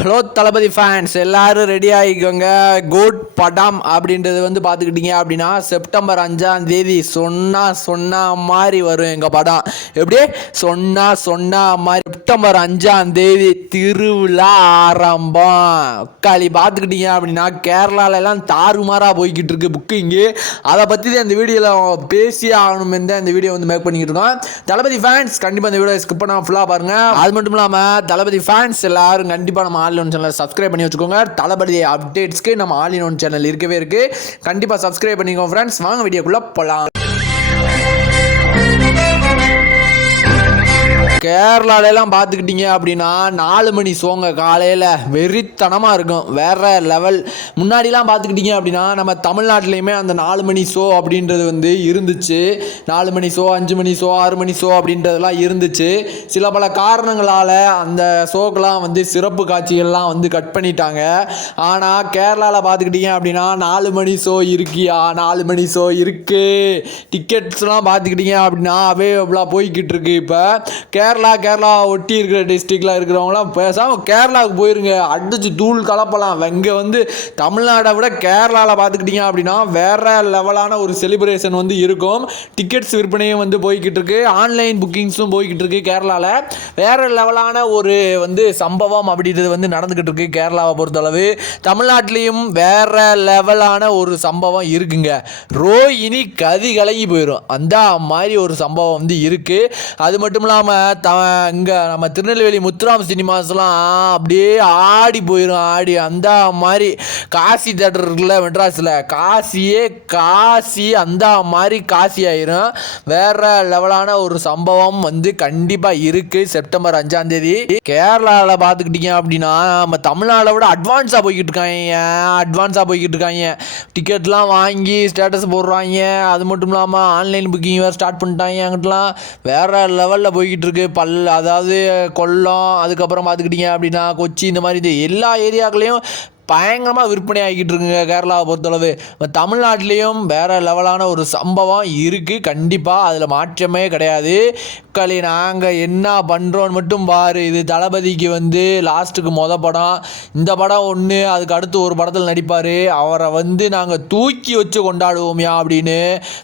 Hello Thalapathy fans எல்லாரும் ready ஆகிக்கோங்க good படம் அப்படின்றது வந்து பார்த்துக்கிட்டீங்க அப்படின்னா செப்டம்பர் அஞ்சாம் தேதி சொன்னா சொன்ன மாதிரி வரும் எங்கள் படம். எப்படி சொன்னா சொன்ன மாதிரி செப்டம்பர் அஞ்சாம் தேதி திருவிழா ஆரம்பம். உக்காளி பார்த்துக்கிட்டீங்க அப்படின்னா கேரளால எல்லாம் தாறுமாறாக போய்கிட்டு இருக்கு புக்கிங்கு அதை பற்றி தான் இந்த வீடியோவில் பேசியே ஆகணும்னு தான் இந்த வீடியோ வந்து மேக் பண்ணிக்கிட்டு இருக்கோம். தளபதி ஃபேன்ஸ் கண்டிப்பாக இந்த வீடியோ ஸ்கிப் பண்ணாமல் ஃபுல்லாக பாருங்க. அது மட்டும் இல்லாமல் தளபதி ஃபேன்ஸ் எல்லாரும் கண்டிப்பாக நம்ம ஆன்லைன் ஒன் சேனலை சப்ஸ்கிரைப் பண்ணி வச்சுக்கோங்க. தளபதி அப்டேட்ஸ்க்கு நம்ம ஆன்லைன் சேனல் இருக்கவே இருக்கு. கண்டிப்பாக சப்ஸ்கிரைப் பண்ணிக்கோங்க ஃப்ரெண்ட்ஸ் வாங்க வீடியோக்குள்ளே போகலாம் கேரளால எல்லாம் பார்த்துக்கிட்டீங்க அப்படின்னா நாலு மணி சோங்க காலையில் வெறித்தனமாக இருக்கும். வேற லெவல் முன்னாடிலாம் பார்த்துக்கிட்டீங்க அப்படின்னா நம்ம தமிழ்நாட்டிலையுமே அந்த நாலு மணி ஷோ அப்படின்றது வந்து இருந்துச்சு. நாலு மணி ஷோ அஞ்சு மணி ஷோ ஆறு மணி ஷோ அப்படின்றதெல்லாம் இருந்துச்சு. சில பல காரணங்களால் அந்த ஷோக்கெல்லாம் வந்து சிறப்பு காட்சிகள்லாம் வந்து கட் பண்ணிட்டாங்க. ஆனால் கேரளாவில் பார்த்துக்கிட்டீங்க அப்படின்னா நாலு மணி ஷோ இருக்கியா? நாலு மணி ஷோ இருக்கு. டிக்கெட்ஸ்லாம் பார்த்துக்கிட்டீங்க அப்படின்னா அவைலபிளாக போய்கிட்டு இருக்கு இப்போ. கேரளா கேரளா ஒட்டி இருக்கிற டிஸ்ட்ரிக்டில் இருக்கிறவங்களாம் பேசாமல் கேரளாவுக்கு போயிருங்க. அடிச்சு தூள் கலப்பலாம். இங்கே வந்து தமிழ்நாடை விட கேரளாவில் பார்த்துக்கிட்டீங்க அப்படின்னா வேற லெவலான ஒரு செலிப்ரேஷன் வந்து இருக்கும். டிக்கெட்ஸ் விற்பனையும் வந்து போய்கிட்டு இருக்கு. ஆன்லைன் புக்கிங்ஸும் போய்கிட்டு இருக்கு கேரளாவில் வேற லெவலான ஒரு வந்து சம்பவம் அப்படின்றது வந்து நடந்துக்கிட்டு இருக்கு கேரளாவை பொறுத்தளவு. தமிழ்நாட்டிலையும் வேற லெவலான ஒரு சம்பவம் இருக்குங்க. ரோஹினி கதி கலங்கி போயிடும் அந்த மாதிரி ஒரு சம்பவம் வந்து இருக்கு. அது மட்டும் இல்லாமல் த இங்கே நம்ம திருநெல்வேலி முத்துராம் சினிமாஸ்லாம் அப்படியே ஆடி போயிடும் ஆடி. அந்த மாதிரி காசி தேட்டர் இருக்குல்ல மெட்ராஸில். காசியே காசி அந்த மாதிரி காசி ஆயிரும். வேற லெவலான ஒரு சம்பவம் வந்து கண்டிப்பாக இருக்குது செப்டம்பர் அஞ்சாம் தேதி. கேரளாவில் பார்த்துக்கிட்டீங்க அப்படின்னா நம்ம தமிழ்நாடை விட அட்வான்ஸாக போய்கிட்டு இருக்காங்க அட்வான்ஸாக போய்கிட்டு இருக்காங்க டிக்கெட்லாம் வாங்கி ஸ்டேட்டஸ் போடுறாங்க அது மட்டும் இல்லாமல் ஆன்லைன் புக்கிங் வேறு ஸ்டார்ட் பண்ணிட்டாங்க அங்கிட்டலாம். வேற லெவலில் போய்கிட்டு இருக்கு. பல் அதாவது கொல்லம் அதுக்கப்புறம் பார்த்துக்கிட்டீங்க அப்படின்னா கொச்சி இந்த மாதிரி இது எல்லா ஏரியாக்களையும் பயங்கரமாக விற்பனை ஆகிக்கிட்டு இருக்குங்க கேரளாவை பொறுத்தளவு. இப்போ தமிழ்நாட்டிலையும் வேறு லெவலான ஒரு சம்பவம் இருக்குது கண்டிப்பாக அதில் மாற்றமே கிடையாது. களி நாங்கள் என்ன பண்ணுறோன்னு மட்டும் பாரு. இது தளபதிக்கு வந்து லாஸ்ட்டுக்கு மொத படம். இந்த படம் ஒன்று அதுக்கு அடுத்து ஒரு படத்தில் நடிப்பார். அவரை வந்து நாங்கள் தூக்கி வச்சு கொண்டாடுவோம்யா அப்படின்னு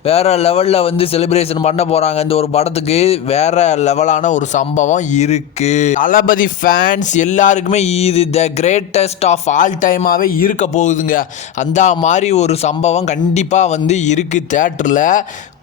வேறு லெவலில் வந்து செலிப்ரேஷன் பண்ண போகிறாங்க இந்த ஒரு படத்துக்கு. வேற லெவலான ஒரு சம்பவம் இருக்குது தளபதி ஃபேன்ஸ் எல்லாருக்குமே இது த கிரேட்டஸ்ட் ஆஃப் ஆல் டைமாகவே இருக்க போகுதுங்க. அந்த மாதிரி ஒரு சம்பவம் கண்டிப்பாக வந்து இருக்குது தேட்டரில்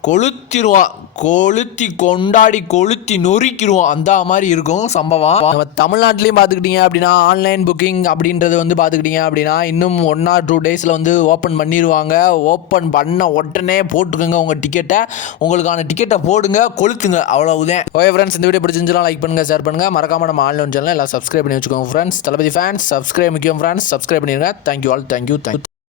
கொளுத்திடுவான் கொளுத்தி கொண்டாடி கொளுத்தி நொறுக்கிடுவோம் அந்த மாதிரி இருக்கும் சம்பவம். நம்ம தமிழ்நாட்டிலையும் பார்த்துக்கிட்டீங்க அப்படின்னா ஆன்லைன் புக்கிங் அப்படின்றது வந்து பார்த்துக்கிட்டீங்க அப்படின்னா இன்னும் ஒன் ஆர் டூ டேஸில் வந்து ஓப்பன் பண்ணிடுவாங்க ஓப்பன் பண்ண உடனே போட்டுக்கோங்க உங்கள் டிக்கெட்டை உங்களுக்கான டிக்கெட்டை போடுங்க கொளுத்துங்க. அவ்வளவுதான். ஓகே ஃப்ரெண்ட்ஸ் இந்த வீடியோ பிடிச்சிருந்துச்சுன்னா லைக் பண்ணுங்கள் ஷேர் பண்ணுங்கள் மறக்காம நம்ம ஆன்லைன் சேனல் எல்லாம் சப்ஸ்கிரைப் பண்ணி வச்சுக்கோங்க ஃப்ரெண்ட்ஸ் தளபதி ஃபேன்ஸ் சப்ஸ்கிரைப் முக்கியம் ஃப்ரெண்ட்ஸ் சப்ஸ்கிரைப் பண்ணிடுங்க thank you all thank you thank you